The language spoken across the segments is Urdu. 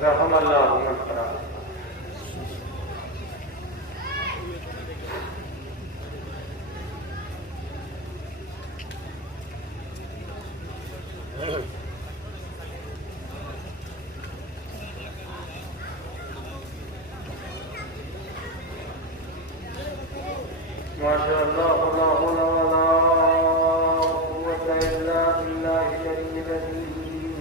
رحم اللہ مغفرہ. ماشاء اللہ لا حول ولا قوة الا بالله العلي العظيم.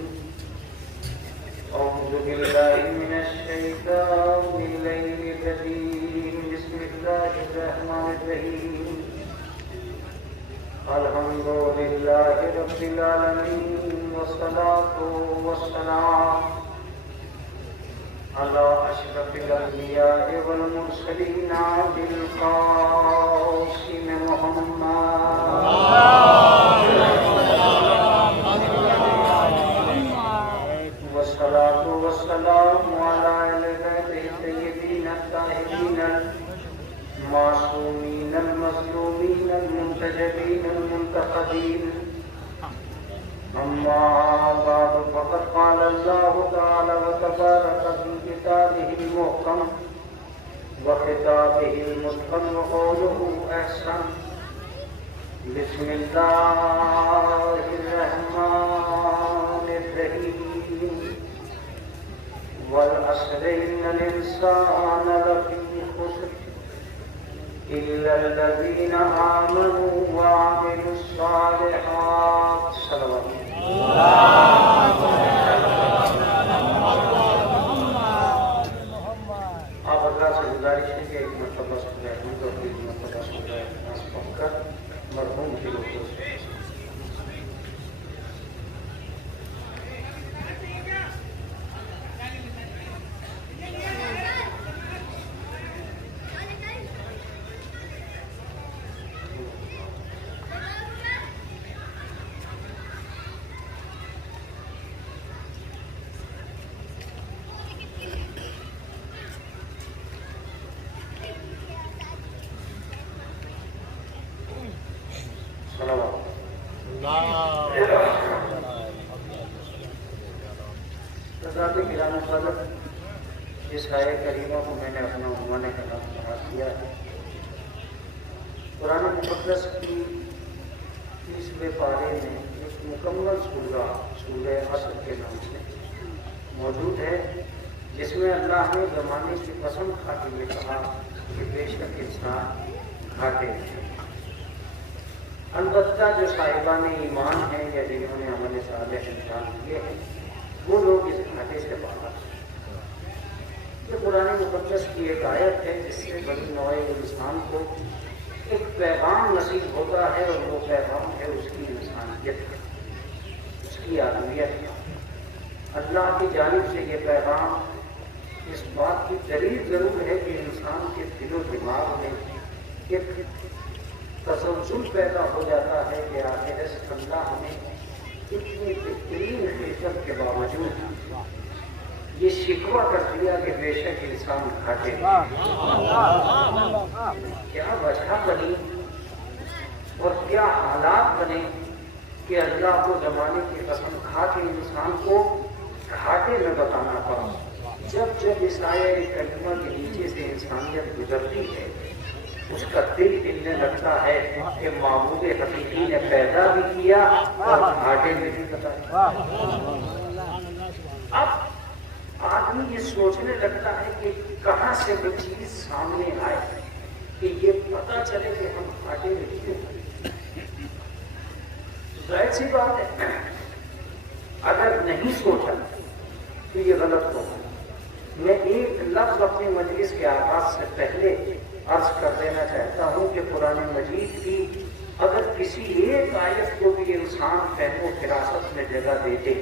اعوذ بالله من الشيطان اللعين الرجيم. بسم الله الرحمن الرحيم. الحمد لله رب العالمين والصلاة والسلام على أشرف الأنبياء والمرسلين بالقاسم محمد والصلاة والسلام على أهل بيته الطيبين الطاهرين المعصومين المظلومين المنتجبين المنتخبين. أما بعد فقد قال الله تعالى وتبارك في كتابه المحكم وخطابه المتقن وقوله أحسن. بسم الله الرحمن الرحيم. والعصر إن الإنسان لفي خسر إلا الذين آمنوا وعملوا الصالحات. صلوات آپ اللہ سے گزارش ہے کہ ایک مرتبہ سورہ حمد اور ایک مرتبہ سورہ ناس پڑھ کر مرحوم کی روح کو اس آیہ کریمہ کو میں نے اپنا عنوان کلام قرار دیا ہے. قرآن مقدس کی 30ویں پارے میں ایک مکمل سورہ سورہ عصر کے نام سے موجود ہے، جس میں اللہ نے زمانے کی قسم کھا کے یہ کہا کہ بے شک انسان گھاٹے ہیں. البتہ جو صاحبان ایمان ہیں یا جنہوں نے عمل صالح انجام دیے ہیں وہ لوگ اس گھاٹے سے باہر. یہ قرآن مقدس کی ایک آیت ہے جس سے بنی نوع انسان کو ایک پیغام نصیب ہوتا ہے، اور وہ پیغام ہے اس کی انسانیت کا، اس کی آدمیت کا. اللہ کی جانب سے یہ پیغام اس بات کی دلیل ضرور ہے کہ انسان کے دل و دماغ میں ایک تسلسل پیدا ہو جاتا ہے کہ آخر اللہ ہمیں اتنی بہترین خدمت کے باوجود یہ شکوہ کر دیا کہ بے شک انسان گھاٹے. کیا وجہ بنی اور کیا حالات بنے کہ اللہ کو زمانے کی قسم کھا کے انسان کو گھاٹے میں بتانا پڑا. جب جب اس آیہ کریمہ کے نیچے سے انسانیت گزرتی ہے اس کا دل ہلنے لگتا ہے کہ معبود حقیقی نے پیدا بھی کیا اور گھاٹے میں بھی بتایا. اب آدمی یہ سوچنے لگتا ہے کہ کہاں سے وہ چیز سامنے آئے کہ یہ پتا چلے کہ ہم گھاٹے میں کیوں. ظاہر سی بات ہے اگر نہیں سوچا تو یہ غلط ہوگا. میں ایک لفظ اپنی مجلس کے آغاز سے پہلے عرض کر دینا چاہتا ہوں کہ قرآن مجید کی اگر کسی ایک آیت کو بھی انسان فہم و فراست میں جگہ دیتے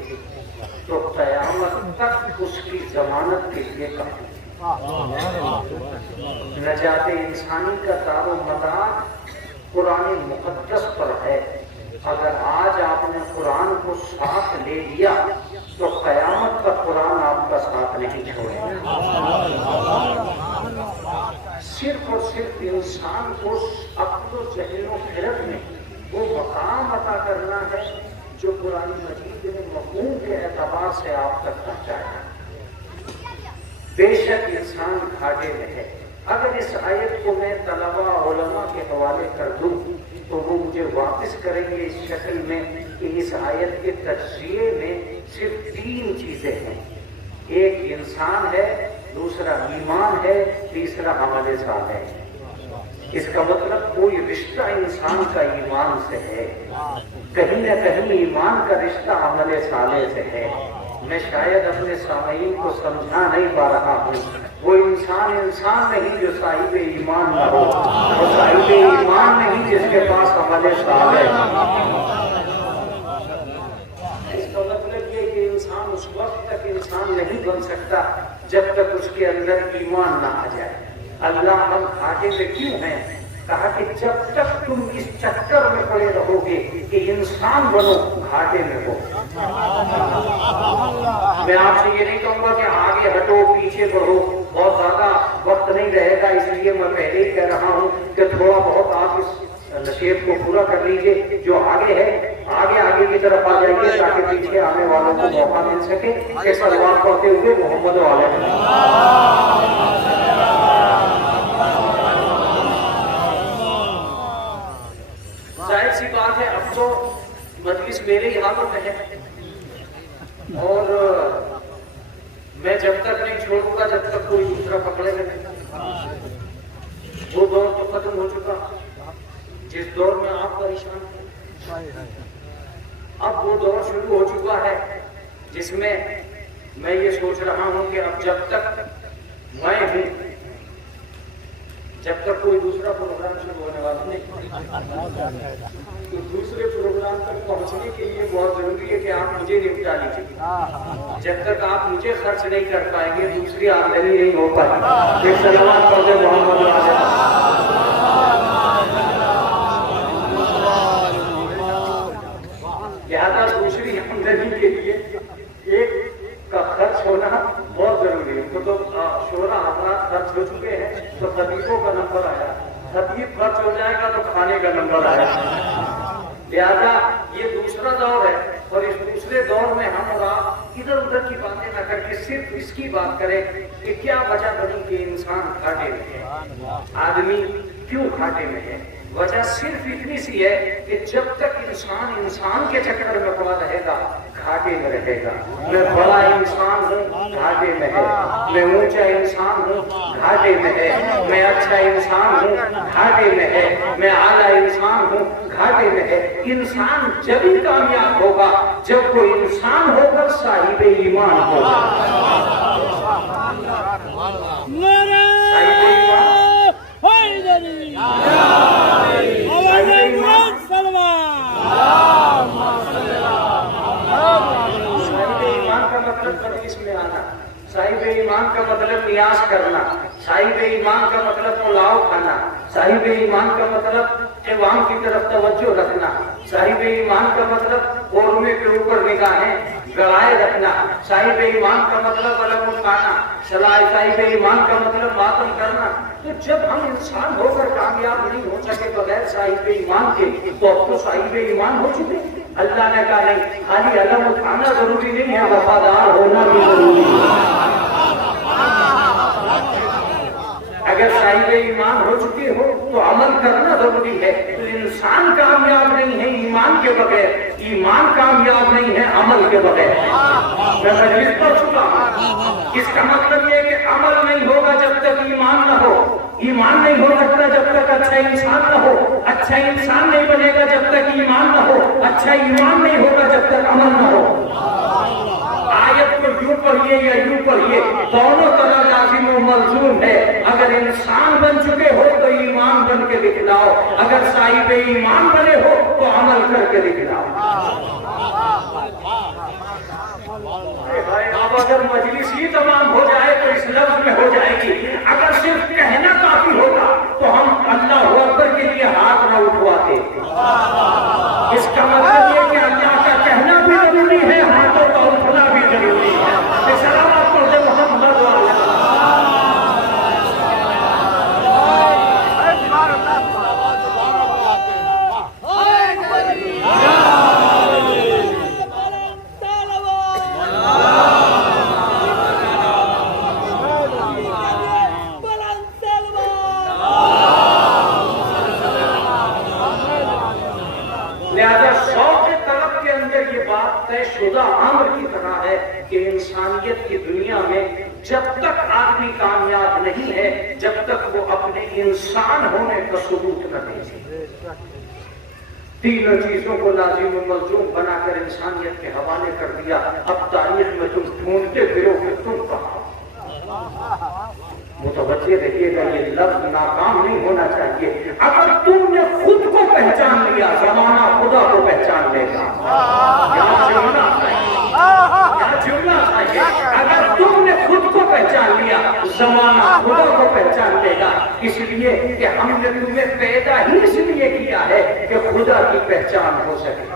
تو قیامت تک اس کی ضمانت کے لیے کافی. نجات انسانی کا دار و مدار قرآن مقدس پر ہے. اگر آج آپ نے قرآن کو ساتھ لے لیا تو قیامت کا قرآن آپ کا ساتھ نہیں چھوڑے. صرف اور صرف انسان کو عقل و ذہن و خرد میں وہ مقام عطا کرنا ہے جو قرآن مجید نے مفہوم کے اعتبار سے آپ تک پہنچایا. شک انسان گھاٹے میں ہے۔ اگر اس آیت کو میں طلباء علماء کے حوالے کر دوں تو وہ مجھے واپس کریں گے اس شکل میں کہ اس آیت کے تجزیے میں صرف 3 چیزیں ہیں، ایک انسان ہے، دوسرا ایمان ہے، تیسرا عمل صالح ہے۔ اس کا مطلب کوئی رشتہ انسان کا ایمان سے ہے، کہیں نہ کہیں ایمان کا رشتہ عمل صالح سے ہے۔ میں شاید اپنے سامعین کو سمجھا نہیں پا رہا ہوں، وہ انسان نہیں جو صاحب ایمان نہ ہو، وہ صاحب ایمان نہیں جس کے پاس عمل صالح ہے۔ اس کا مطلب یہ کہ انسان اس وقت تک انسان نہیں بن سکتا جب تک اس کے اندر ایمان نہ آ جائے۔ اللہ ہم گھاٹے میں کیوں ہیں؟ کہا کہ جب تک تم اس چکر میں پڑے رہو گے کہ انسان بنو، گھاٹے میں ہو۔ میں آپ سے یہ نہیں کہوں گا کہ آگے ہٹو، پیچھے بڑھو، بہت زیادہ وقت نہیں رہے گا، اس لیے میں پہلے ہی کہہ رہا ہوں کہ تھوڑا بہت آپ اس نصیحت کو پورا کر لیجئے۔ جو آگے ہے آگے کی طرف آ جائیے تاکہ پیچھے آنے والوں کو موقع مل سکے کہ صلوات پڑھتے ہوئے محمد علیہ۔ ظاہر سی بات ہے اب تو مجلس میرے ہی ہاتھوں میں ہے، اور میں جب تک نہیں چھوڑوں گا جب تک کوئی دوسرا پکڑے گا نہیں۔ وہ دور تو ختم ہو چکا جس دور میں آپ پریشان تھے، اب وہ دور شروع ہو چکا ہے جس میں میں یہ سوچ رہا ہوں کہ اب جب تک میں ہوں جب تک کوئی دوسرا پروگرام شروع ہونے والا نہیں، تو دوسرے پروگرام تک پہنچنے کے لیے بہت ضروری ہے کہ آپ مجھے نپٹا لیجیے۔ جب تک آپ مجھے خرچ نہیں کر پائیں گے دوسری آمدنی نہیں ہو پائے گی۔ ایک صلوات پڑھ دیں محمد علیہ۔ لہٰذا دوسری آمدنی کے لیے ایک کا خرچ ہونا بہت ضروری ہے۔ تو شورا حضرات خرچ ہو چکے ہیں تو خطیبوں کا نمبر آیا، خطیب خرچ ہو جائے گا تو کھانے کا نمبر آیا۔ لہٰذا یہ دوسرا دور ہے، اور اس دوسرے دور میں ہم اور آپ ادھر ادھر کی باتیں نہ کر کے صرف اس کی بات کریں کہ کیا وجہ بنی کہ انسان گھاٹے میں ہے، آدمی کیوں گھاٹے میں ہے۔ وجہ صرف اتنی سی ہے کہ جب تک انسان کے چکر میں پڑا رہے گا گھاٹے میں رہے گا۔ میں بڑا انسان ہوں گھاٹے میں ہے، میں اونچا انسان ہوں گھاٹے میں ہے، میں اچھا انسان ہوں گھاٹے میں ہے، میں اعلیٰ انسان ہوں گھاٹے میں ہے۔ انسان جب ہی کامیاب ہوگا جب وہ انسان ہو کر صاحب ایمان ہوگا۔ صاحب ایمان کا مطلب نیاز کرنا، صاحب ایمان کا مطلب پلاؤ کھانا، صاحب ایمان کا مطلب عوام کی طرف توجہ رکھنا، صاحب ایمان کا مطلب قورمے کے اوپر نگاہیں گڑائے رکھنا، صاحب ایمان کا مطلب علم اٹھانا، صاحب ایمان کا مطلب ماتم کرنا۔ تو جب ہم انسان ہو کر کامیاب نہیں ہو سکے بغیر صاحب ایمان کے تو اب تو صاحب ایمان ہو چکے۔ اللہ نے کہا نہیں، خالی علم اٹھانا ضروری نہیں ہے، وفادار ہونا بھی ضروری ہے۔ اگر صاحب ایمان ہو چکے ہو تو عمل کرنا ضروری ہے۔ تو انسان کامیاب نہیں ہے ایمان کے بغیر، ایمان کامیاب نہیں ہے عمل کے بغیر۔ میں مجلس پڑھ چکا ہوں، اس کا مطلب یہ کہ عمل نہیں ہوگا جب تک ایمان نہ ہو، ایمان نہیں ہو سکتا جب تک اچھا انسان نہ ہو، اچھا انسان نہیں بنے گا جب تک ایمان نہ ہو، اچھا ایمان نہیں ہوگا جب تک عمل نہ ہو۔ آیت کو یوں پڑھیے یا یوں پڑھیے، دونوں طرح لازم و ملزوم ہے۔ اگر انسان بن چکے ہو تو ایمان بن کے دکھلاؤ، اگر صاحب ایمان بنے ہو تو عمل کر کے دکھلاؤ۔ اب اگر مجلس ہی تمام ہو جائے تو اس لفظ میں ہو جائے گی، اگر صرف کہنا کافی ہوتا تو ہم اللہ اکبر کے لیے ہاتھ نہ اٹھواتے۔ اس کا مطلب یہ کہ اللہ کا کہنا بھی ضروری ہے، ہاتھوں کا اٹھنا بھی ضروری ہے۔ سلامات پڑھ دے محمد علیہ۔ انسانیت کی دنیا میں جب تک آدمی کامیاب نہیں ہے جب تک وہ اپنے انسان ہونے کا ثبوت نہ دے. تینوں چیزوں کو لازم و ملزوم بنا کر انسانیت کے حوالے کر دیا. اب تاریخ میں تم ڈھونڈتے پھرو کہ تم کہاں. متوجہ رہیے گا یہ لفظ ناکام نہیں ہونا چاہیے. اگر تم نے خود کو پہچان لیا زمانہ خدا کو پہچان لے گا. یہاں جمنا چاہیے. اگر تم نے خود کو پہچان لیا زمانہ خدا کو پہچان لے گا. اس لیے کہ ہم نے تمہیں پیدا ہی اس لیے کیا ہے کہ خدا کی پہچان ہو سکے.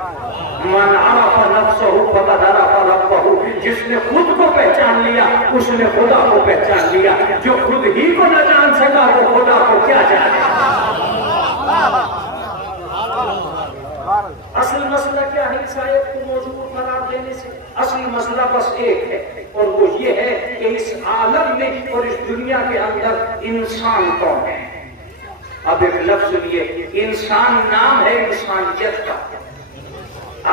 من عرف نفسہ فقد عرف ربہ. جس نے خود کو پہچان لیا اس نے خدا کو پہچان لیا. جو خود ہی کو نہ جان سکا وہ خدا کو کیا جانے. اصل مسئلہ کیا ہے اس آیت کو موضوع قرار دینے سے؟ اصل مسئلہ بس ایک ہے اور وہ یہ ہے کہ اس عالم میں اور اس دنیا کے اندر انسان کون ہے. اب ایک لفظ لیے. انسان نام ہے انسانیت کا,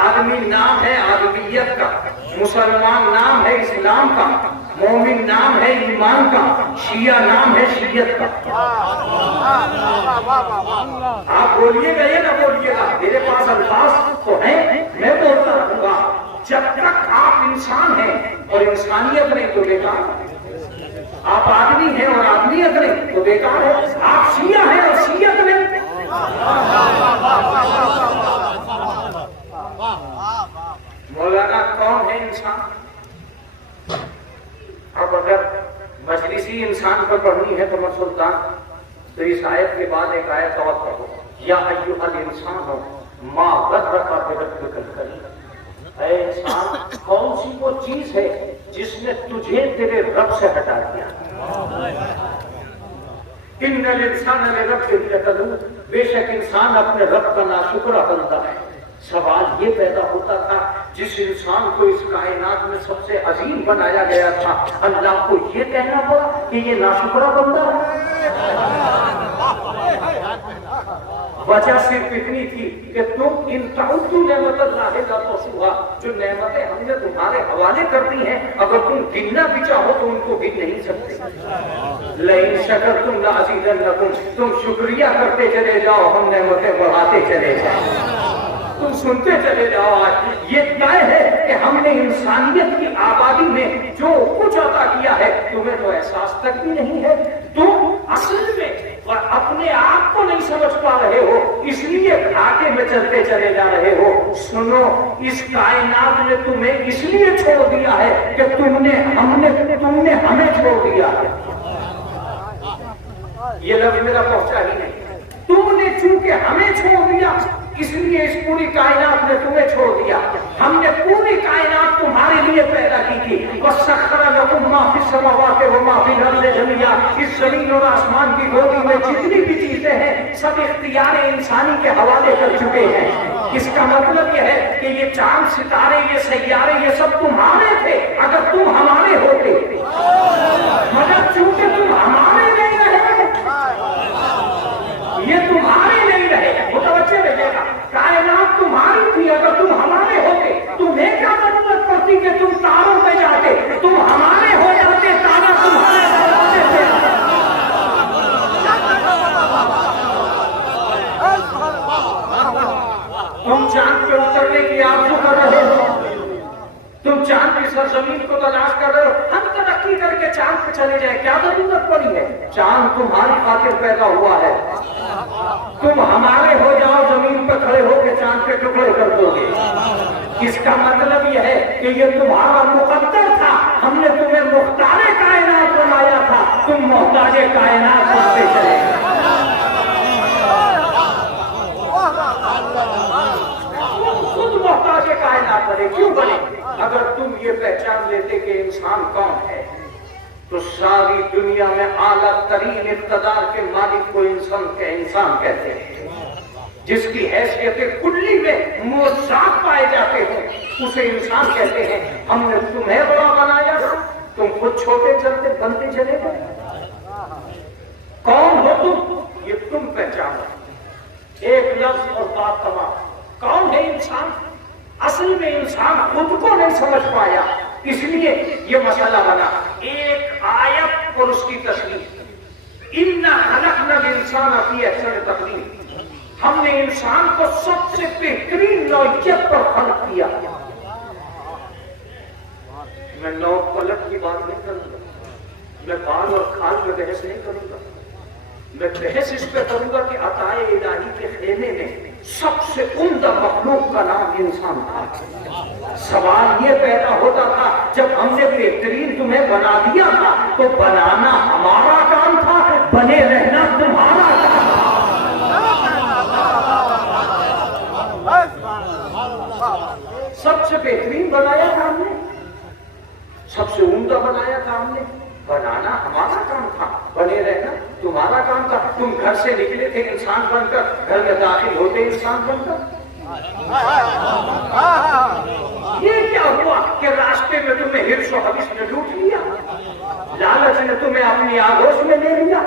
آدمی نام ہے آدمیت کا, مسلمان نام ہے اسلام کا, مومن نام ہے ایمان کا, شیعہ نام ہے شریعت کا. آپ بولیے گا یا نہ بولیے گا, میرے پاس الفاظ تو ہیں, میں بولتا رہوں گا. جب تک آپ انسان ہیں اور انسانیت نہیں تو بیکار. آپ آدمی ہیں اور آدمیت نہیں تو بیکار ہے. آپ شیعہ ہیں اور شیعت نہیں. مولانا کون ہے انسان؟ اب اگر مجلسی انسان پر پڑھنی ہے تو سلطان تو اس آیت کے بعد ایک آیت اور پڑھو. یا ایھا الانسان ما غرک بربک الکریم. اے انسان کون سی وہ چیز ہے جس نے تجھے تیرے رب سے ہٹا دیا. ان الانسان لربہ لکنود. بے شک انسان اپنے رب کا ناشکرہ بندہ ہے. سوال یہ پیدا ہوتا تھا جس انسان کو اس کائنات میں سب سے عظیم بنایا گیا تھا اللہ کو یہ کہنا پڑا کہ یہ ناشکرہ بندہ ہے. وجہ صرف اتنی تھی کہ تم ان تعدوا نعمت اللہ لا تحصوها. جو نعمتیں ہم نے تمہارے حوالے کر دی ہیں اگر تم گننا بھی چاہو تو ان کو گن نہیں سکتے. لئن شکرتم لازیدنکم. تم شکریہ کرتے چلے جاؤ ہم نعمتیں بڑھاتے چلے جاؤ. تم سنتے چلے جاؤ. آج یہ طے ہے کہ ہم نے انسانیت کی آبادی میں جو کچھ عطا کیا ہے تمہیں تو احساس تک بھی نہیں ہے. تم اصل میں اور اپنے آپ کو نہیں سمجھ پا رہے ہو اس لیے گھاٹے میں چلتے چلے جا رہے ہو. سنو, اس کائنات نے تمہیں اس لیے چھوڑ دیا ہے کہ تم نے ہمیں چھوڑ دیا ہے. یہ لفظ میرا پہنچا ہی نہیں. تم نے چونکہ ہمیں چھوڑ دیا اس لیے اس پوری کائنات نے تمہیں چھوڑ دیا. ہم نے پوری کائنات تمہارے لیے پیدا کی تھی. وَسَخَّرَ لَكُم مَّا فِي السَّمَاوَاتِ وَمَا فِي الْأَرْضِ جَمِيعًا. اس زمین اور آسمان کی گودی میں جتنی بھی چیزیں ہیں سب اختیار انسانی کے حوالے کر چکے ہیں. اس کا مطلب یہ ہے کہ یہ چاند ستارے یہ سیارے یہ سب تمہارے تھے اگر تم ہمارے ہوتے, مگر چونکہ تم ہمارے نہیں رہے یہ تمہارے نہیں رہے. متوجہ رہیے گا, کائنات تمہاری تھی اگر تم ہمارے ہوتے. تمہیں کیا ضرورت پڑتی کہ تم تاروں پہ جاتے, تم ہمارے ہو جاتے, تارا تمہارے دروازے پہ. تم چاند پہ اترنے کی آرزو کر رہے ہو, تم چاند کی سرزمین کو تلاش کر رہے ہو. ہم ترقی کر کے چاند پہ چلے جائیں, کیا ضرورت پڑی ہے؟ چاند تمہاری خاطر پیدا ہوا ہے. تم ہمارے ہو جاؤ زمین پہ کھڑے ہو کے چاند کے ٹکڑے کر دو گے. اس کا مطلب یہ ہے کہ یہ تمہارا مقدر تھا. ہم نے تمہیں مختار کائنات بنایا تھا, تم محتاج کائنات بنتے چلے. خود محتاج کائنات بنے. کیوں بنے؟ اگر تم یہ پہچان لیتے کہ انسان کون ہے تو ساری دنیا میں اعلیٰ ترین اقتدار کے مالک کو انسان کہتے ہیں. جس کی حیثیت کلی میں معجزات پائے جاتے ہیں اسے انسان کہتے ہیں. ہم نے تمہیں بڑا بنایا, تم خود چھوٹے چلتے بنتے چلے گئے. کون ہو تم یہ تم پہچانو. ایک لفظ اور بات تمام. کون ہے انسان؟ اصل میں انسان خود کو نہیں سمجھ پایا اس لیے یہ مسئلہ بنا ایک آیت اور اس کی تشریح. اِنَّا خَلَقْنَا الْإِنسَانَ فِي أَحْسَنِ تَقْوِيمٍ. ہم نے انسان کو سب سے بہترین نوعیت پر خلق کیا. میں نو پلٹ کی بات نہیں کروں گا, میں بال اور کھال میں بحث نہیں کروں گا. میں بحث اس پہ کروں گا کہ عطائے الہی کے خیمے میں سب سے عمدہ مخلوق کا نام انسان تھا. سوال یہ پیدا ہوتا تھا جب ہم نے بہترین تمہیں بنا دیا تھا تو بنانا ہمارا کام تھا, بنے رہنا تمہارا کام تھا. سب سے بہترین بنایا تھا ہم نے, سب سے عمدہ بنایا تھا ہم نے, بنانا ہمارا کام تھا, بنے رہنا تمہارا کام تھا. تم گھر سے نکلے تھے انسان بن کر, گھر میں داخل ہوتے انسان بن کر. یہ کیا ہوا کہ راستے میں تمہیں ہرس و حوث نے لوٹ لیا, لالچ نے تمہیں اپنی آغوش میں لے لیا,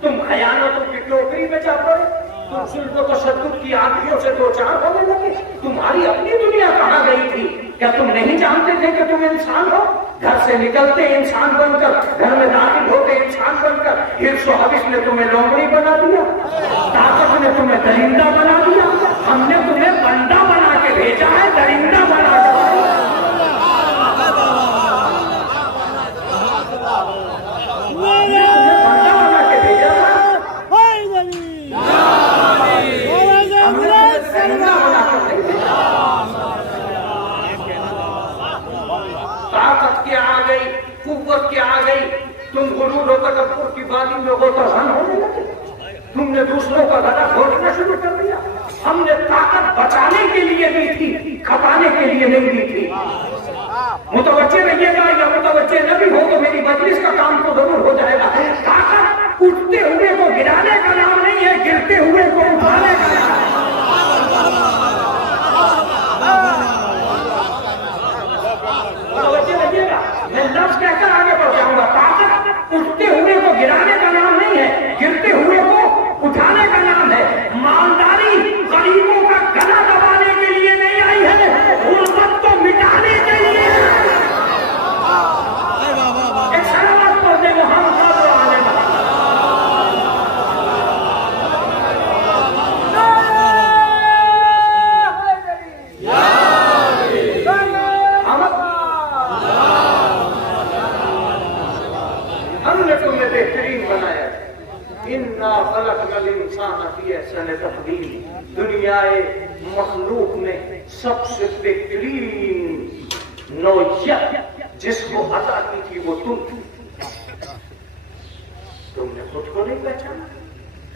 تم خیانتوں کی ٹوکری میں جا پڑے, تم ظلم و تشدد کی آندھیوں سے دو چار ہونے لگے. تمہاری اپنی دنیا کہاں گئی تھی؟ کیا تم نہیں جانتے تھے کہ تم انسان ہو؟ گھر سے نکلتے انسان بن کر, گھر میں داخل ہوتے انسان بن کر. ہرس و حوث نے تمہیں لومڑی بنا دیا, طاقت نے تمہیں درندہ بنا دیا. ہم نے تمہیں بندہ بنا کے بھیجا ہے, درندہ بنا کے. طاقت کیا آ گئی, قوت کیا آ گئی, تم غرور و تکبر کی وادی میں غوطہ-زن ہونے لگے. تم نے دوسروں کا گلا گھونٹنا شروع کر دیا. ہم نے طاقت بچانے کے لیے دی تھی, کھپانے کے لیے نہیں دی تھی. متوجہ رہیے گا, یا متوجہ نہ بھی ہو تو میری مجلس کا کام تو ضرور ہو جائے گا. طاقت اٹھتے ہوئے کو گرانے کا نام نہیں ہے, گرتے ہوئے کو اٹھانے کا نام ہے. میں لفظ کہہ کر آگے بڑھ جاؤں گا. طاقت اٹھتے ہوئے کو گرانے کا نام نہیں ہے, گرتے ہوئے کو اٹھانے کا نام ہے. مالداری غریبوں کا گلا دبانے کے لیے نہیں آئی ہے, غربت کو مٹانے کے لیے. ایک سلامت پڑھ دے محمد صلی اللہ علیہ وسلم. بہترین بنایا. اِنَّا خَلَقْنَا الْإِنسَانَ فِي أَحْسَنِ تَقْوِيمٍ. دنیا مخلوق میں سب سے بہترین نوعیت جس کو عطا کی تھی وہ تم نے خود کو نہیں پہچانا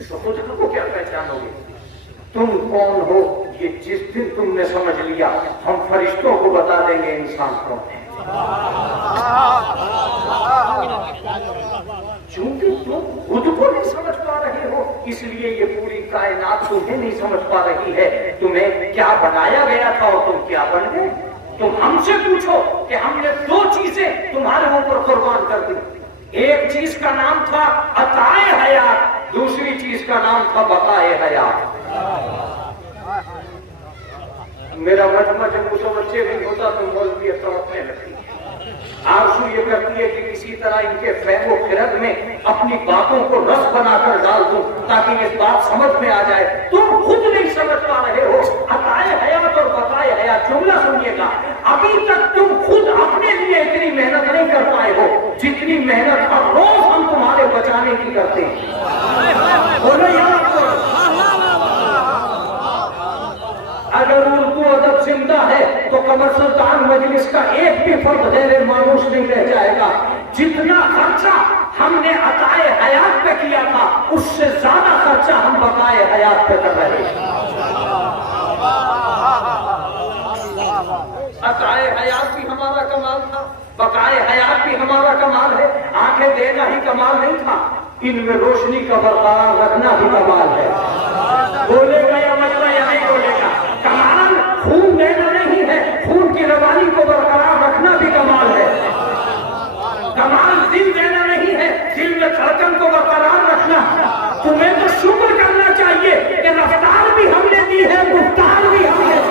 تو خود کو کیا پہچانو گے؟ تم کون ہو یہ جس دن تم نے سمجھ لیا, ہم فرشتوں کو بتا دیں گے انسان کون ہے. چونکہ تم خود کو نہیں سمجھ پا رہے ہو, اس لیے یہ پوری کائنات تمہیں نہیں سمجھ پا رہی ہے. تمہیں کیا بنایا گیا تھا اور تم کیا بن گئے؟ تم ہم سے پوچھو کہ ہم نے دو چیزیں تمہارے اوپر قربان کر دی. ایک چیز کا نام تھا عطائے حیات, دوسری چیز کا نام تھا بقائے حیات. میرا مجمع جب متوجہ نہیں ہوتا تو مولویت توقع لگتی ہے. آرزو یہ کرتی ہے کہ کسی طرح ان کے فہم و خرد میں اپنی باتوں کو رس بنا کر ڈال دوں تاکہ یہ بات سمجھ میں آ جائے. تم خود نہیں سمجھ پا رہے ہو. عطائے حیات اور بقائے حیات, جملہ سنیے گا. ابھی تک تم خود اپنے لیے اتنی محنت نہیں کر پائے ہو جتنی محنت ہر روز ہم تمہارے بچانے کی کرتے ہیں. بولو یاد کرو, اگر اردو ادب زندہ ہے تو قمر سلطان مجلس کا ایک بھی فرد غیر مانوس نہیں رہ جائے گا. جتنا خرچہ ہم نے عطائے حیات پہ کیا تھا اس سے زیادہ خرچہ ہم بقائے حیات پہ کر رہے ہیں. عطائے حیات بھی ہمارا کمال تھا, بقائے حیات بھی ہمارا کمال ہے. آنکھیں دینا ہی کمال نہیں تھا, ان میں روشنی کا برقرار رکھنا بھی کمال ہے. بولے گا یا مجمع یا نہیں بولے گا؟ کمال خون دینا نہیں ہے, خون کی روانی کو برقرار رکھنا بھی کمال ہے. کمال دل دینا نہیں ہے, دل میں دھڑکن کو برقرار رکھنا. تمہیں تو شکر کرنا چاہیے کہ رفتار بھی ہم نے دی ہے, گفتار بھی ہم نے دی.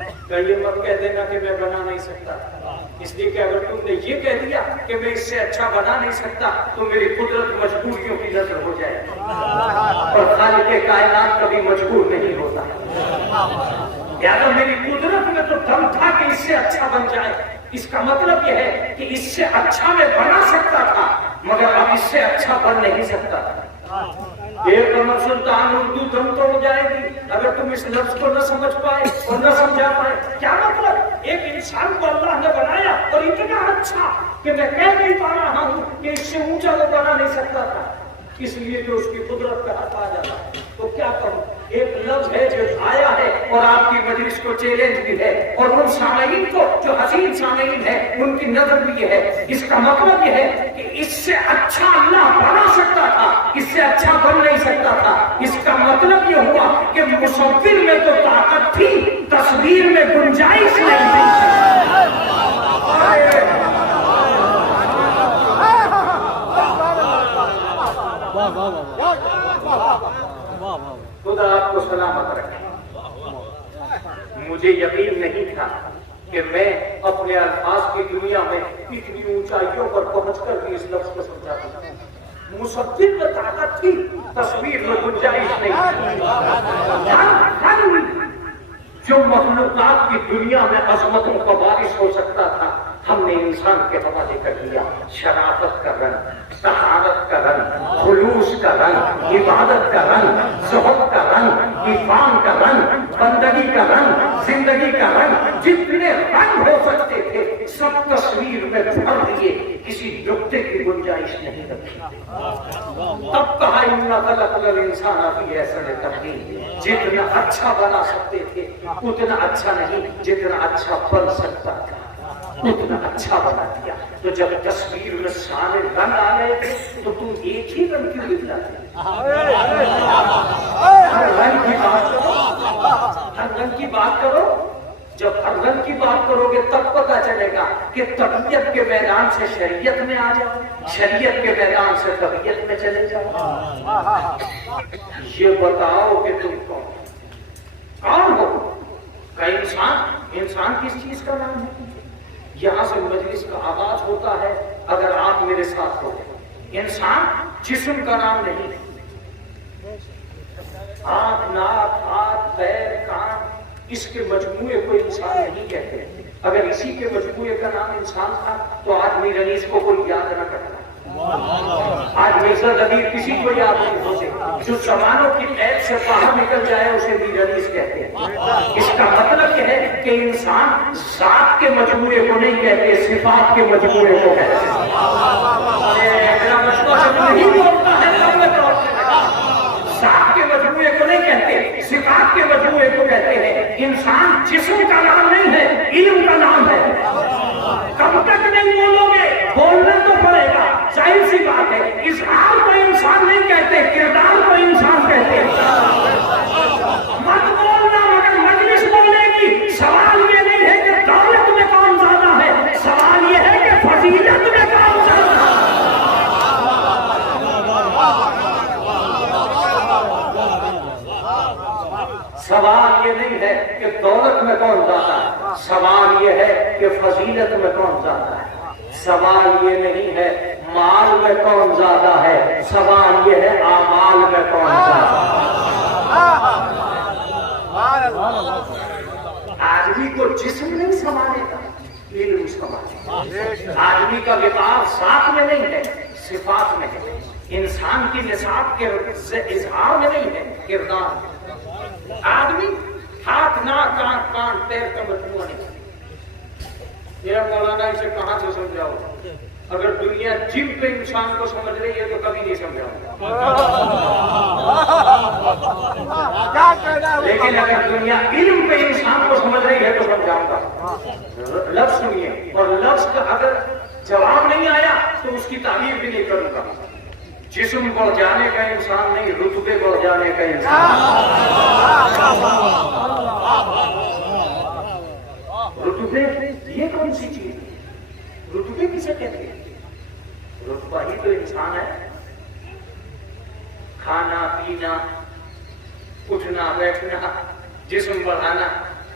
یہ مت کہہ دینا کہ میں بنا نہیں سکتا، اس لیے کہ اگر تم نے یہ کہہ دیا کہ میں اس سے اچھا بنا نہیں سکتا تو میری قدرت مجبوریوں کی نظر ہو جائے، اور خالق کائنات کبھی مجبور نہیں ہوتا، لہٰذا میری قدرت میں تو دم تھا کہ اس سے اچھا بن جائے۔ اس کا مطلب یہ ہے کہ اس سے اچھا میں بنا سکتا تھا مگر اب اس سے اچھا بن نہیں سکتا تھا۔ ایک قمر سلطان اردو دم توڑ جائے گی اگر تم اس لفظ کو نہ سمجھ پائے اور نہ سمجھا پائے۔ کیا مطلب؟ ایک انسان کو اللہ نے بنایا اور اتنا اچھا کہ میں کہہ نہیں پا رہا ہوں کہ اس سے اونچا وہ بنا نہیں سکتا تھا، اس لیے کہ اس کی قدرت کا ہاتھ آ جاتا ہے۔ تو کیا کروں؟ ایک لفظ ہے جو آیا ہے اور آپ کی مجلس کو چیلنج بھی ہے، اور ان سامعین کو جو حسین سامعین ہیں ان کی نظر بھی یہ ہے۔ اس کا مطلب یہ ہے کہ اس سے اچھا اللہ بنا سکتا تھا، اس سے اچھا بن نہیں سکتا تھا۔ اس کا مطلب یہ ہوا کہ مصور میں تو طاقت تھی، تصویر میں گنجائش نہیں تھی۔ خدا آپ کو سلامت رکھے۔ مجھے یقین نہیں تھا کہ میں اپنے الفاظ کی دنیا میں اتنی اونچائیوں پر پہنچ کر بھی اس لفظ کو سمجھا دوں۔ مصور میں طاقت تھی، تصویر میں گنجائش نہیں تھی۔ جو مخلوقات کی دنیا میں عظمتوں کا بارش ہو سکتا تھا ہم نے انسان کے حوالے کر دیا۔ شرافت کا رنگ، طہارت کا رنگ، خلوص کا رنگ، عبادت کا رنگ، زہد کا رنگ، ایمان کا رنگ، بندگی کا رنگ، زندگی کا رنگ، جتنے رنگ ہو سکتے تھے سب تصویر میں بھر دیے، کسی نقطے کی گنجائش نہیں رکھی۔ تب کہا اِنَّا خَلَقْنَا الْإِنسَانَ فِي أَحْسَنِ تَقْوِيمٍ۔ جتنا اچھا بنا سکتے تھے اتنا اچھا نہیں، جتنا اچھا بن سکتا تھا اتنا اچھا بنا دیا۔ تو جب تصویر میں سارے رنگ آ گئے تھے تو تم ایک ہی رنگ کیوں دکھلاتے؟ ہر رنگ کی بات کرو، ہر رنگ کی بات کرو۔ جب ہر رنگ کی بات کرو گے تب پتا چلے گا کہ طبیعت کے میدان سے شریعت میں آ جاؤ، شریعت کے میدان سے طبیعت میں چلے جاؤ۔ یہ بتاؤ کہ تم کون ہو؟ کا انسان کس چیز کا نام ہے؟ یہاں سے مجلس کا آغاز ہوتا ہے اگر آپ میرے ساتھ ہو۔ انسان جسم کا نام نہیں، آنکھ، ناک، ہاتھ، پیر، کان، اس کے مجموعے کو انسان نہیں کہتے۔ اگر اسی کے مجموعے کا نام انسان تھا تو آج میر انیس کو کوئی یاد نہ کرتا، آج مرزا غدیر کسی کو یاد نہیں ہوتے۔ جو زمانوں کی قید سے باہر نکل جائے اسے میر انیس کہتے ہیں۔ اس کا مطلب یہ ہے کہ انسان ذات کے مجموعے کو نہیں کہتے، صفات کے مجموعے کو کہتے ہیں۔ ذات کے مجموعے کو نہیں کہتے، صفات کے مجموعے کو کہتے ہیں۔ انسان جسم کا نام نہیں ہے، علم کا نام ہے۔ کب تک نہیں بولو گے؟ بولنا تو پڑے گا، ظاہر سی بات ہے۔ اظہار کو انسان نہیں کہتے، کردار کو انسان کہتے ہیں۔ مت بولنا مگر مجلس بولے گی۔ سوال یہ نہیں ہے کہ دولت میں کون زیادہ ہے، سوال یہ ہے کہ فضیلت میں کون زیادہ ہے۔ سوال یہ نہیں ہے کہ دولت میں کون زیادہ ہے، سوال یہ ہے کہ فضیلت میں کون زیادہ ہے۔ سوال یہ نہیں ہے مال میں کون زیادہ ہے، سوال یہ ہے اعمال میں کون زیادہ ہے۔ آدمی کو جسم نہیں سنبھالے گا، علم سنبھالے۔ آدمی کا وقار ذات میں نہیں ہے، صفات میں ہے۔ انسان کی نصاب کے اظہار میں نہیں ہے، کردار میں۔ آدمی ہاتھ، ناک، آنکھ، کان، پیر کا مجموعہ نہیں۔ میرا مولانا اسے کہاں سے سمجھاؤ؟ اگر دنیا جم پہ انسان کو سمجھ رہی ہے تو کبھی نہیں سمجھاؤں، لیکن اگر دنیا علم پہ انسان کو سمجھ رہی ہے تو سمجھاؤں گا۔ لفظ سنیے، اور لفظ کا اگر جواب نہیں آیا تو اس کی تعبیر بھی نہیں کروں گا۔ جسم بڑھ جانے کا انسان نہیں، رتبے بڑھ جانے کا انسان۔ رتبے یہ کون سی چیز ہے؟ رتبے کسے کہتے ہیں؟ رتبہ ہی تو انسان ہے۔ کھانا پینا، اٹھنا بیٹھنا، جسم بڑھانا،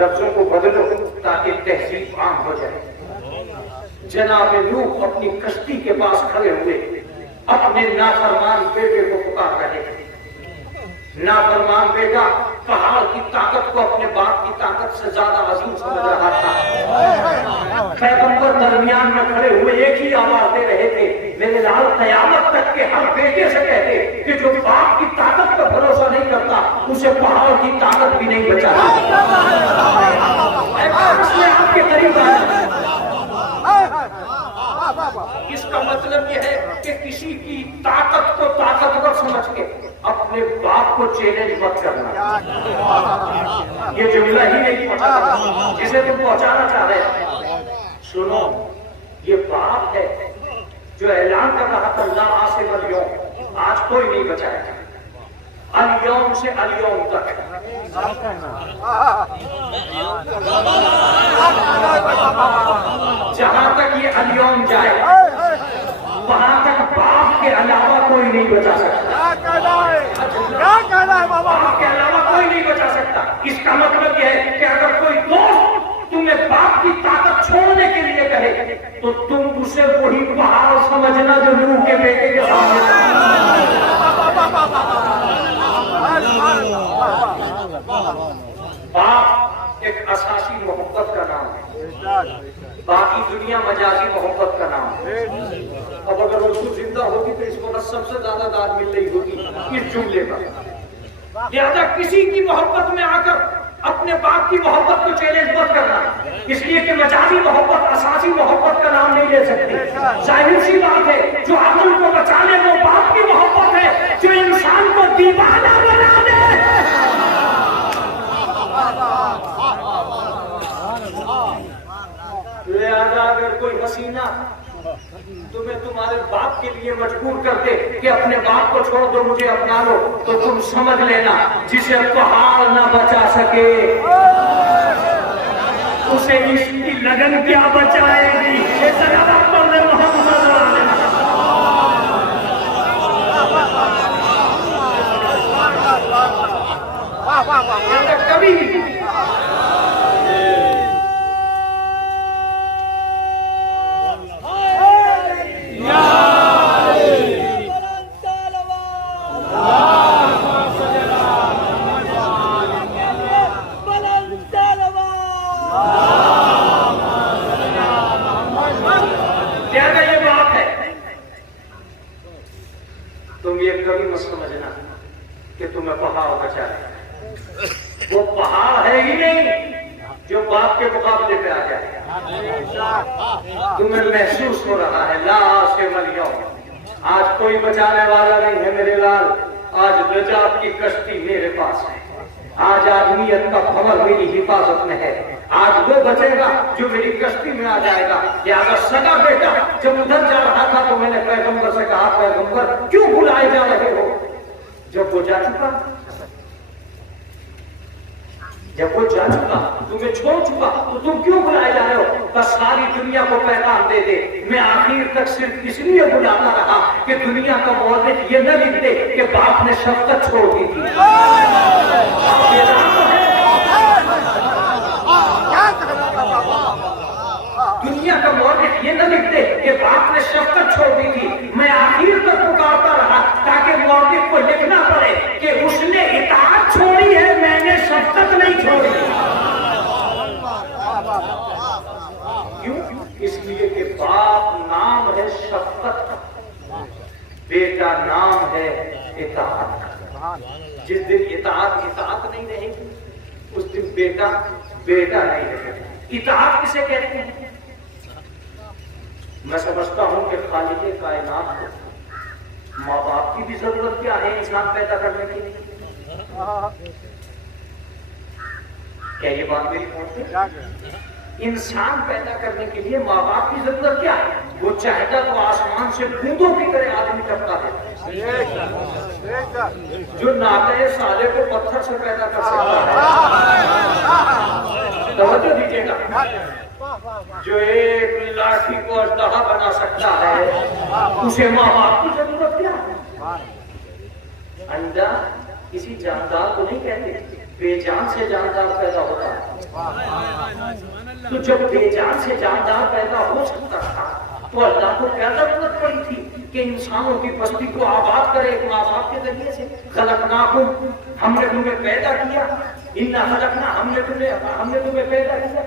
لفظوں کو بدلو تاکہ تہذیب عام ہو جائے۔ جناب نوح اپنی کشتی کے پاس کھڑے ہوئے اپنے نافرمان بیٹے کو پکار رہے تھے۔ نافرمان بیٹا پہاڑ کی طاقت کو اپنے باپ کی طاقت سے زیادہ عظیم سمجھ رہا تھا۔ پیغمبر درمیان میں کھڑے ہوئے ایک ہی آواز دے رہے تھے، میرے لال قیامت تک کے ہر بیٹے سے کہتے کہ جو باپ کی طاقت پر بھروسہ نہیں کرتا اسے پہاڑ کی طاقت بھی نہیں بچاتی۔ اس میں آپ کے قریب آیا۔ اس کا مطلب یہ ہے کہ کسی کی طاقت کو طاقتور سمجھ کے اپنے باپ کو چیلنج مت کرنا۔ یہ جملہ ہی نہیں پتا جسے تم پہنچانا چاہ رہے ہیں۔ سنو، یہ باپ ہے جو اعلان کر رہا تھا لا عاصم اليوم، آج کوئی نہیں بچائے گا، الیوم سے الیوم تک۔ جہاں تک یہ الیوم جائے وہاں تک باپ کے علاوہ کوئی نہیں بچا سکتا۔ باپ کے علاوہ کوئی نہیں بچا سکتا۔ اس کا مطلب یہ ہے کہ اگر کوئی دوست تمہیں باپ کی طاقت چھوڑنے کے لیے کہے تو تم اسے وہی پہاڑ سمجھنا جو نوح کے بیٹے کے سامنے۔ باپ ایک اساسی محبت کا نام ہے، باقی دنیا مجازی محبت کا نام ہے۔ اب اگر رسول زندہ ہوگی تو اس کو سب سے زیادہ داد مل رہی ہوگی اس جملے کا۔ لہذا کسی کی محبت میں آ کر اپنے باپ کی محبت کو چیلنج مت کرنا، اس لیے کہ مجازی محبت اساسی محبت کا نام نہیں لے سکتی۔ ظاہر سی بات ہے جو عقل کو بچا لے وہ باپ کی محبت ہے، جو انسان کو دیوانہ بنا دے۔ لہذا اگر کوئی حسینہ تمہیں تمہارے باپ کے لیے مجبور کر دے کہ اپنے باپ کو چھوڑ دو مجھے اپنا لو، تو تم سمجھ لینا جسے پہاڑ نہ بچا سکے اسے اس کی لگن کیا بچائے گی۔ کبھی وہ پہاڑ ہے ہی نہیں جو باپ کے مقابلے پہ آ جائے۔ تمہیں محسوس ہو رہا ہے لا عاصم اليوم، آج کوئی بچانے والا نہیں ہے میرے لال، آج نجات کی کشتی میرے پاس ہے، آج آدمیت کا بھنور میری حفاظت میں ہے، آج وہ بچے گا جو میری کشتی میں آ جائے گا۔ لہٰذا سگا بیٹا جب ادھر جا رہا تھا تو میں نے پیغمبر سے کہا پیغمبر کیوں بلائے جا رہے ہو؟ جب وہ جا چکا، جب وہ جا چکا تمہیں چھوڑ چکا تو تم کیوں بلائے جا رہے ہو؟ بس ساری دنیا کو پیغام دے دے، میں آخر تک صرف اس لیے بلاتا رہا کہ دنیا کا مورخ یہ نہ لکھ دے کہ باپ نے شفقت چھوڑ دی تھی۔ دنیا کا مورخ یہ نہ لکھ دے کہ باپ نے شفقت چھوڑ دی تھی۔ میں آخر تک پکارتا رہا تاکہ مورخ کو لکھنا پڑے کہ اس نے اطاعت چھوڑی ہے، میں نے شفقت نہیں چھوڑی۔ کیوں؟ اس لیے کہ باپ نام ہے شفقت، بیٹا نام ہے اطاعت۔ جس دن اطاعت نہیں رہے گی اس دن بیٹا نہیں رہے گا۔ اطاعت کسے کہتے ہیں؟ میں سمجھتا ہوں کہ خالق کائنات کو ماں باپ کی بھی ضرورت کیا ہے انسان پیدا کرنے کے لیے؟ کیا یہ بات میری پہنچتی ہے؟ انسان پیدا کرنے کے لیے ماں باپ کی ضرورت کیا ہے؟ وہ چاہتا تو آسمان سے بوندوں کی طرح آدمی ٹپکا دیتا ہے، جو ناطے سالے کو پتھر سے پیدا کر سکتا ہے، توجہ دیجیے گا، جو ایک لاٹھی کو اژدہا بنا سکتا ہے اسے ماں باپ کی ضرورت کیا ہے؟ انڈا کسی جاندار کو نہیں کہتے، بے جان سے جاندار پیدا ہوتا ہے۔ تو جب بے جان سے جاندار پیدا ہو سکتا تھا تو اللہ کو کیا ضرورت پڑی تھی کہ انسانوں کی بستی کو آباد کرے ایک ماں باپ کے ذریعے سے؟ خلقناکم، ہم نے تمہیں پیدا کیا، انا خلقنا، ہم نے تمہیں پیدا کیا،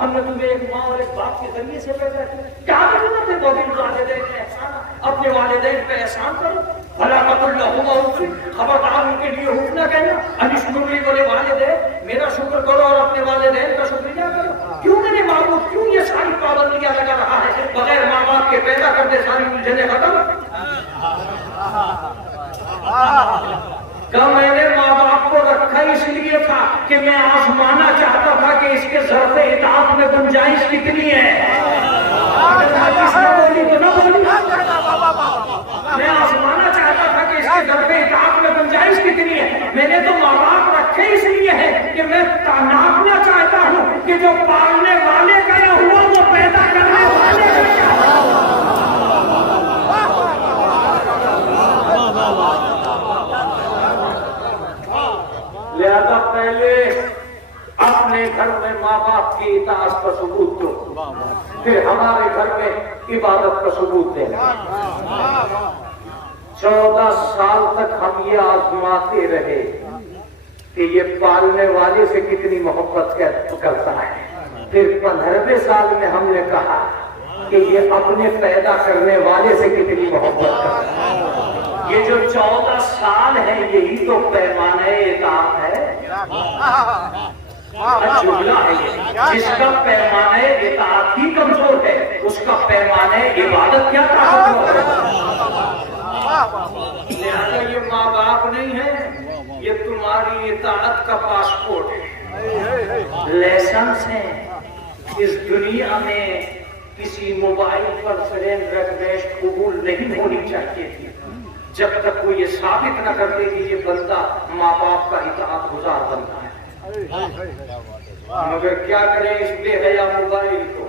ہم نے تمہیں ایک ماں اور ایک باپ کے ذریعے سے پیدا کیا. کیا ضرورت ہے وبالوالدین احسانا، اپنے والدین پہ احسان کرو. فلا تقل لهما اف، خبردار ان کے لیے حکم نہ کہنا ان اشکر لی ولوالدیک، میرا شکر کرو اور اپنے والدین کا شکریہ کرو. کیوں میرے معبود، کیوں یہ ساری پابندیاں لگا رہا ہے؟ بغیر ماں باپ کے پیدا کرتے ساری الجھنیں ختم. کہ میں نے ماں باپ کو رکھا اس لیے تھا کہ میں آزمانا چاہتا تھا کہ اس کے ظرف اطاعت میں گنجائش کتنی ہے. بولی تو نہ بولی، میں آزمانا چاہتا تھا کہ اس کے ظرف اطاعت میں گنجائش کتنی ہے. میں نے تو ماں باپ رکھے اس لیے ہے کہ میں ناپنا چاہتا ہوں کہ جو پالنے والے کا نہ ہوا وہ پیدا کرنے والے کا کیا ہوا. لہذا پہلے اپنے گھر میں ماں باپ کی اطاعت کا ثبوت دو، پھر ہمارے گھر میں عبادت کا ثبوت دینا. 14 سال تک ہم یہ آزماتے رہے کہ یہ پالنے والے سے کتنی محبت کرتا ہے. پھر 15ویں سال میں ہم نے کہا کہ یہ اپنے پیدا کرنے والے سے کتنی محبت کرتا ہے. یہ جو 14 سال ہے یہی تو پیمانہ اطاعت ہے. جملہ ہے یہ، جس کا پیمانہ اطاعت ہی کمزور ہے اس کا پیمانہ عبادت کیا طاقتور ہے. لہذا یہ ماں باپ نہیں ہے، یہ تمہاری اطاعت کا پاسپورٹ ہے، لائسنس ہے. اس دنیا میں کسی موبائل پر فرینڈ ریکویسٹ قبول نہیں ہونی چاہیے تھی جب تک وہ یہ ثابت نہ کرتے کہ یہ بندہ ماں باپ کا اطاعت گزار بنتا ہے. مگر کیا کریں اس بے حیا موبائل کو